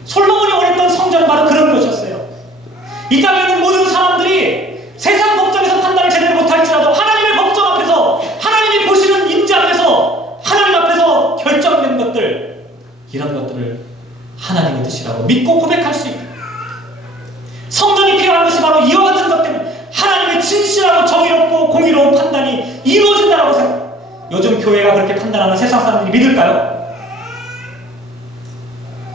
솔로몬이 원했던 성전은 바로 그런 것이었어요. 이 땅에 있는 모든 사람들이 세상 걱정에서 판단을 제대로 못할지라도 하나님의 걱정 앞에서, 하나님이 보시는 임재 앞에서, 하나님 앞에서 결정된 것들, 이런 것들을 하나님의 뜻이라고 믿고 고백할 수 있고, 성전이 필요한 것이 바로 이와 같은 것 때문에 하나님의 진실하고 정의롭고 공의로운 판단이 이루어진다고 생각합니다. 요즘 교회가 그렇게 판단하면 세상 사람들이 믿을까요?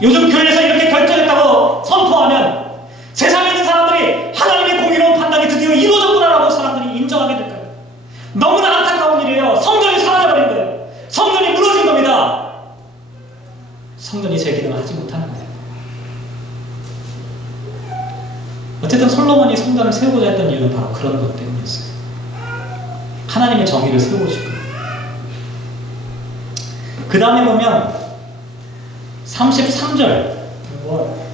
요즘 교회에서 이렇게 결정했다고 선포하면 세상에 있는 사람들이 하나님의 공의로운 판단이 드디어 이루어졌구나라고 사람들이 인정하게 될까요? 너무나 안타까운 일이에요. 성전이 사라져버린 거예요. 성전이 무너진 겁니다. 성전이 제 기능을 하지 못하는 거예요. 어쨌든 솔로몬이 성전을 세우고자 했던 이유는 바로 그런 것 때문이었어요. 하나님의 정의를 세우고 싶어요. 그 다음에 보면 33절,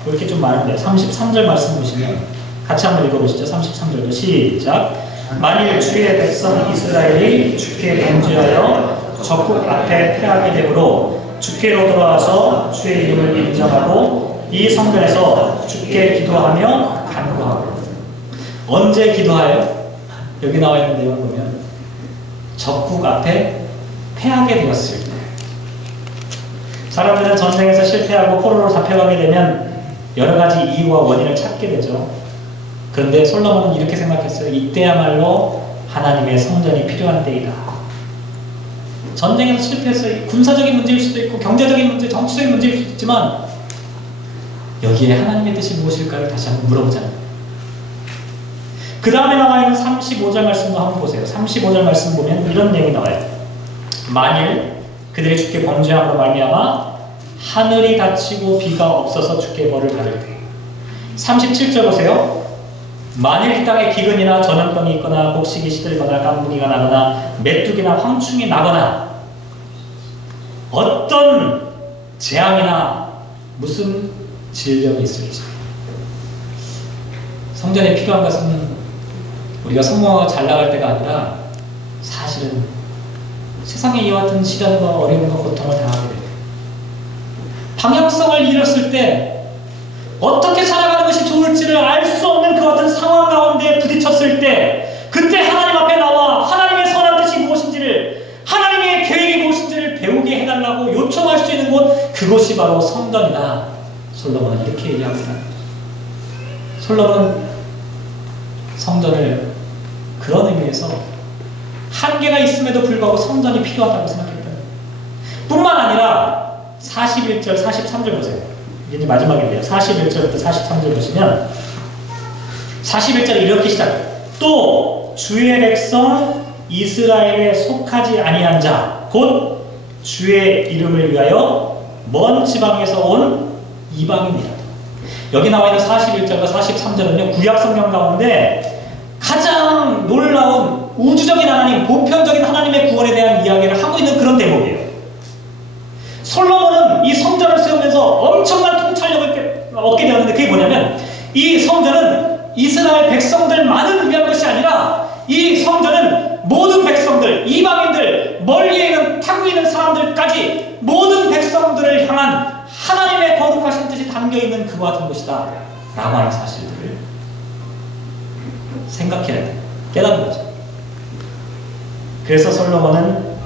볼 게 좀 많은데 33절 말씀 보시면 같이 한번 읽어보시죠. 33절도 시작. 만일 주의 백성 이스라엘이 주께 범죄하여 적국 앞에 패하게 되므로 주께로 돌아와서 주의 이름을 인정하고 이 성전에서 주께 기도하며 간구하고. 언제 기도하여? 여기 나와 있는 내용 보면 적국 앞에 패하게 되었을 때. 사람들은 전쟁에서 실패하고 포로로 잡혀가게 되면 여러 가지 이유와 원인을 찾게 되죠. 그런데 솔로몬은 이렇게 생각했어요. 이때야말로 하나님의 성전이 필요한 때이다. 전쟁에서 실패했어요. 군사적인 문제일 수도 있고 경제적인 문제, 정치적인 문제일 수도 있지만 여기에 하나님의 뜻이 무엇일까를 다시 한번 물어보자는 거예요. 그 다음에 나와 있는 35절 말씀도 한번 보세요. 35절 말씀 보면 이런 내용이 나와요. 만일 그들이 주께 범죄함으로 말미암아 하늘이 닫히고 비가 없어서 주께 벌을 받을 때. 37절 보세요. 만일 이 땅에 기근이나 전염병이 있거나 곡식이 시들거나 깐부기가 나거나 메뚜기나 황충이 나거나 어떤 재앙이나 무슨 질병이 있을지. 성전에 필요한 것은 우리가 성공하고 잘 나갈 때가 아니라 사실은 세상에 이와 같은 시련과 어려움과 고통을 당하게 됩니다. 방향성을 잃었을 때 어떻게 살아가는 것이 좋을지를 알 수 없는 그 같은 상황 가운데 부딪혔을 때 그때 하나님 앞에 나와 하나님의 선한 뜻이 무엇인지를, 하나님의 계획이 무엇인지를 배우게 해달라고 요청할 수 있는 곳, 그곳이 바로 성전이다. 솔로몬은 이렇게 얘기합니다. 솔로몬은 성전을 그런 의미에서 한계가 있음에도 불구하고 성전이 필요하다고 생각했다. 뿐만 아니라 41절, 43절 보세요. 이제 마지막인데요. 41절부터 43절 보시면 41절이 이렇게 시작해요. 또 주의 백성 이스라엘에 속하지 아니한 자, 곧 주의 이름을 위하여 먼 지방에서 온 이방인이라. 여기 나와 있는 41절과 43절은요, 구약 성경 가운데 가장 놀라운 우주적인 하나님, 보편적인 하나님의 구원에 대한 이야기를 하고 있는 그런 대목이에요. 솔로몬은 이 성전을 세우면서 엄청난 통찰력을 얻게 되었는데 그게 뭐냐면 이 성전은 이스라엘 백성들만을 위한 것이 아니라 이 성전은 모든 백성들, 이방인들, 멀리에 있는 타국에 있는 사람들까지 모든 백성들을 향한 하나님의 거룩하신 뜻이 담겨있는 그와 같은 것이다 라고 하는 사실들을 생각해야 돼. 깨닫는 거죠. 그래서 솔로몬은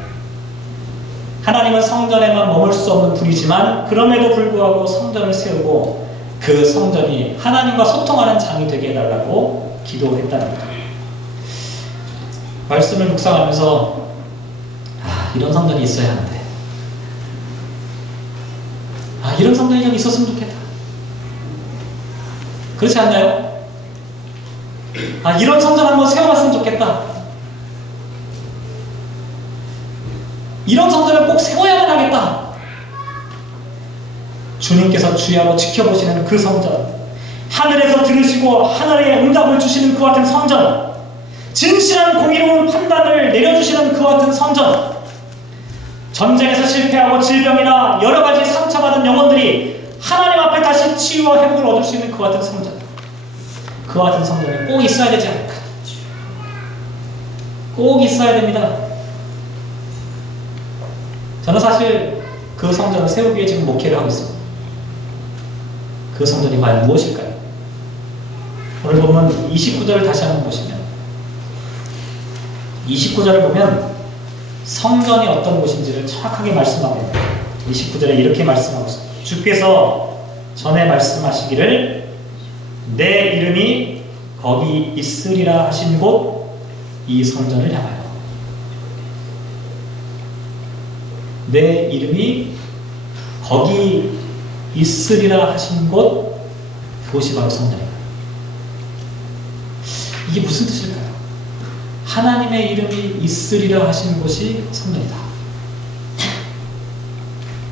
하나님은 성전에만 머물 수 없는 분이지만 그럼에도 불구하고 성전을 세우고 그 성전이 하나님과 소통하는 장이 되게 해달라고 기도했다는 거죠. 말씀을 묵상하면서 이런 성전이 있어야 하는데, 이런 성전이 좀 있었으면 좋겠다. 그렇지 않나요? 이런 성전 한번 세워봤으면 좋겠다. 이런 성전을 꼭 세워야만 하겠다. 주님께서 주야로 지켜보시는 그 성전, 하늘에서 들으시고 하늘에 응답을 주시는 그와 같은 성전, 진실한 공의로운 판단을 내려주시는 그와 같은 성전, 전쟁에서 실패하고 질병이나 여러 가지 상처받은 영혼들이 하나님 앞에 다시 치유와 회복을 얻을 수 있는 그와 같은 성전, 그와 같은 성전이 꼭 있어야 되지 않을까? 꼭 있어야 됩니다. 저는 사실 그 성전을 세우기 위해 지금 목회를 하고 있습니다. 그 성전이 과연 무엇일까요? 오늘 보면 29절을 다시 한번 보시면 29절을 보면 성전이 어떤 곳인지를 정확하게 말씀하고 있습니다. 29절에 이렇게 말씀하고 있습니다. 주께서 전에 말씀하시기를 내 이름이 거기 있으리라 하신 곳 이 성전을 향하여, 내 이름이 거기 있으리라 하신 곳, 그곳이 바로 성전입니다. 이게 무슨 뜻일까요? 하나님의 이름이 있으리라 하신 곳이 성전이다.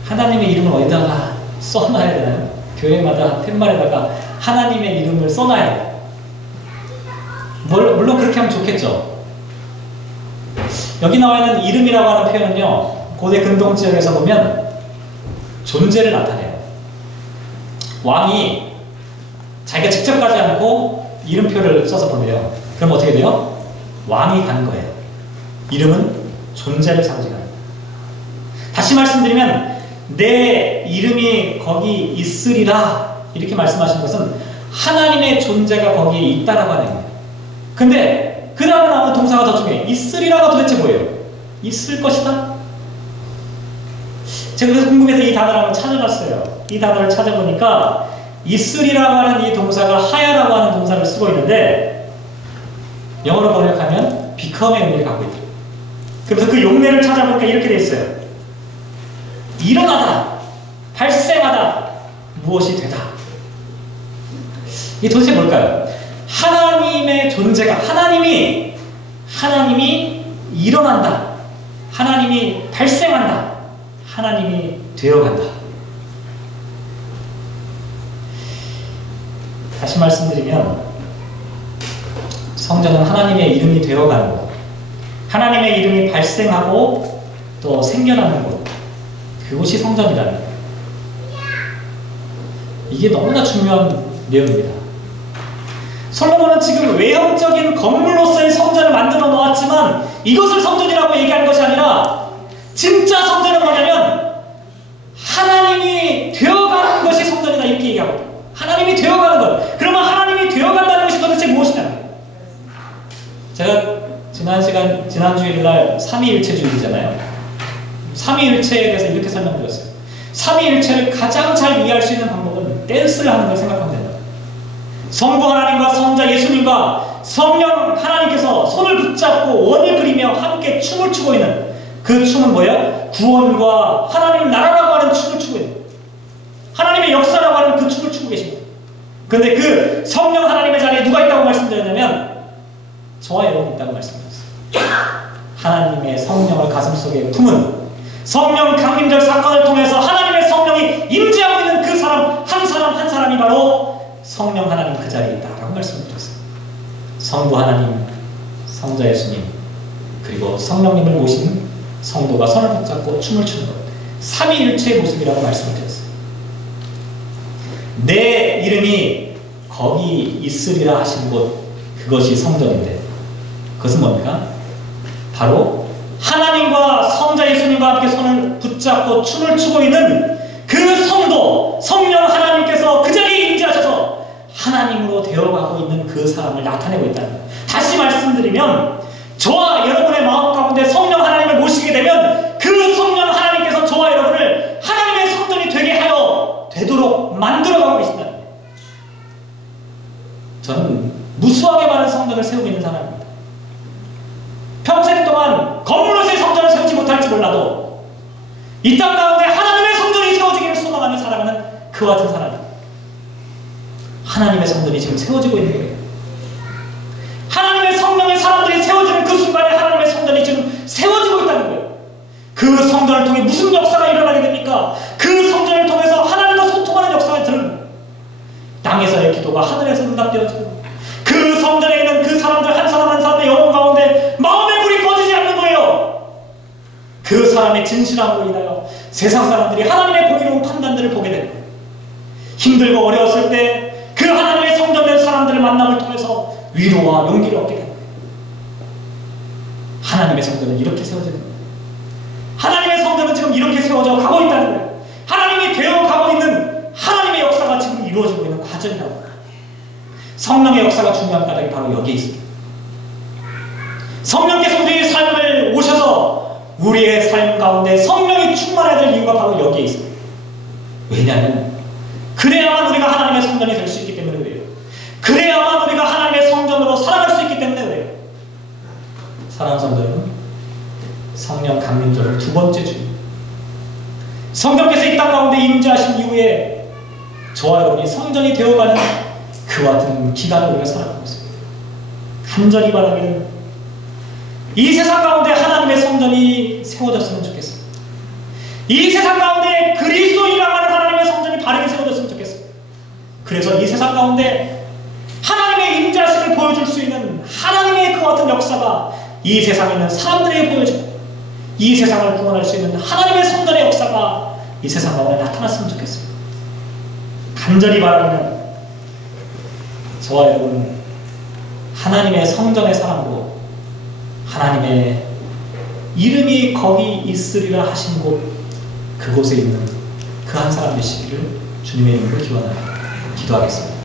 하나님의 이름을 어디다가 써놔야 되나요? 교회마다 팻말에다가 하나님의 이름을 써놔야 돼요. 물론 그렇게 하면 좋겠죠. 여기 나와 있는 이름이라고 하는 표현은요, 고대 근동 지역에서 보면 존재를 나타내요. 왕이 자기가 직접 가지 않고 이름표를 써서 보내요. 그럼 어떻게 돼요? 왕이 가는 거예요. 이름은 존재를 상징합니다. 다시 말씀드리면 내 이름이 거기 있으리라 이렇게 말씀하신 것은 하나님의 존재가 거기에 있다라고 하는 거예요. 근데 그 다음에 나오는 동사가 더 중요해요. 있으리라가 도대체 뭐예요? 있을 것이다? 제가 그래서 궁금해서 이 단어를 한번 찾아봤어요. 이 단어를 찾아보니까 있으리라고 하는 이 동사가 하야라고 하는 동사를 쓰고 있는데 영어로 번역하면 become의 의미를 갖고 있다. 그래서 그 용례를 찾아보니까 이렇게 되어 있어요. 일어나다, 발생하다, 무엇이 되다. 이게 도대체 뭘까요? 하나님의 존재가, 하나님이 일어난다, 하나님이 발생한다, 하나님이 되어간다. 다시 말씀드리면 성전은 하나님의 이름이 되어가는 곳, 하나님의 이름이 발생하고 또 생겨나는 곳, 그곳이 성전이라는 거예요. 이게 너무나 중요한 내용입니다. 솔로몬은 지금 외형적인 건물로서의 성전을 만들어 놓았지만 이것을 성전이라고 얘기하는 것이 아니라 진짜 성전은 뭐냐면 하나님이 되어가는 것이 성전이다 이렇게 얘기하거든요. 하나님이 되어가는 것. 그러면 하나님이 되어간다는 것이 도대체 무엇이냐? 제가 지난 주일날 삼위일체주의잖아요. 삼위일체에 대해서 이렇게 설명드렸어요. 삼위일체를 가장 잘 이해할 수 있는 방법은 댄스를 하는 걸 생각하면 된다. 성부 하나님과 성자 예수님과 성령 하나님께서 손을 붙잡고 원을 그리며 함께 춤을 추고 있는 그 춤은 뭐예요? 구원과 하나님 나라라고 하는 춤을 추고 있는, 하나님의 역사라고 하는 그 춤을 추고 계십니다. 근데 그 성령 하나님의 자리에 누가 있다고 말씀드렸냐면 저와 여러분이 있다고 말씀드렸어요. 하나님의 성령을 가슴속에 품은, 성령 강림절 사건을 통해서 하나님의 성령이 임재하고 있는 그 사람 한 사람이 바로 성령 하나님 그 자리에 있다라고 말씀드렸어요. 성부 하나님, 성자 예수님, 그리고 성령님을 모신 성도가 손을 붙잡고 춤을 추는 것, 삼위일체의 모습이라고 말씀을 드렸어요. 내 이름이 거기 있으리라 하신 곳, 그것이 성전인데 그것은 뭡니까? 바로 하나님과 성자 예수님과 함께 손을 붙잡고 춤을 추고 있는 그 성도, 성령 하나님께서 그 자리에 임재하셔서 하나님으로 되어가고 있는 그 사람을 나타내고 있다는 거예요. 다시 말씀드리면 저와 여러분의 마음 가운데 성령 하나님을 모시게 되면 그 성령 하나님께서 저와 여러분을 하나님의 성전이 되도록 만들어가고 계신다는 거예요. 저는 무수하게 많은 성전을 세우고 있는 사람입니다. 평생 동안 건물로서의 성전을 세우지 못할지 몰라도 이 땅 가운데 하나님의 성전이 세워지기를 소망하며 살아가는 그와 같은 사람입니다. 하나님의 성전이 지금 세워지고 있는 거예요. 하나님의 성령의 사람들이 세워지는 그 순간에 하나님의 성전이 지금 세워지고 있다는 거예요. 그 성전을 통해 무슨 역사가 일어나게 됩니까? 그 성전을 통해서 하나님과 소통하는 역사가 드러납니다. 땅에서의 기도가 하늘에서 응답되어지고 그 성전에 있는 그 사람들 한 사람 한 사람의 영혼 가운데 마음의 불이 꺼지지 않는 거예요. 그 사람의 진실함으로 인하여 세상 사람들이 하나님의 공의로운 판단들을 보게 되는 거예요. 힘들고 어려웠을 때 그 하나님의 성전된 사람들을 만남을 통해서 위로와 용기를 얻게 되는 거예요. 하나님의 성전은 이렇게 세워지는 거예요. 하나님의 성전은 지금 이렇게 세워져 가고 있다는 거예요. 하나님이 되어 가고 있는 하나님의 역사가 지금 이루어지고 있는 과정이라고 합니다. 성령의 역사가 중요한 까닭이 바로 여기에 있습니다. 성령께서 우리의 삶을 오셔서 우리의 삶 가운데 성령이 충만해야 될 이유가 바로 여기에 있습니다. 왜냐하면 그래야만 우리가 하나님의 성전이 될 수 있기 때문에 그래요. 그래야만 우리가 하나님의 성전으로 살아갈 수 있기 때문에 그래요. 사랑하는 성도 여러분, 성령 강림절은 두 번째 주입니다. 성령께서 이 땅 가운데 임재하신 이후에 저와 여러분이 성전이 되어가는 그와 같은 기간을 우리가 살아가고 있습니다. 간절히 바라기는 이 세상 가운데 하나님의 성전이 세워졌으면 좋겠습니다. 이 세상 가운데 그리스도인이라고 하는 하나님의 성전이 바르게 세워졌으면 좋겠습니다. 그래서 이 세상 가운데 하나님의 임재하심을 보여줄 수 있는 하나님의 그와 같은 역사가 이 세상에 있는 사람들에게 보여지고 이 세상을 구원할 수 있는 하나님의 성전의 역사가 이 세상 가운데 나타났으면 좋겠습니다. 간절히 바라기는 저와 여러분 하나님의 성전의 사람으로 하나님의 이름이 거기 있으리라 하신 곳 그곳에 있는 그 한 사람 되시기를 주님의 이름으로 기원합니다. 기도하겠습니다.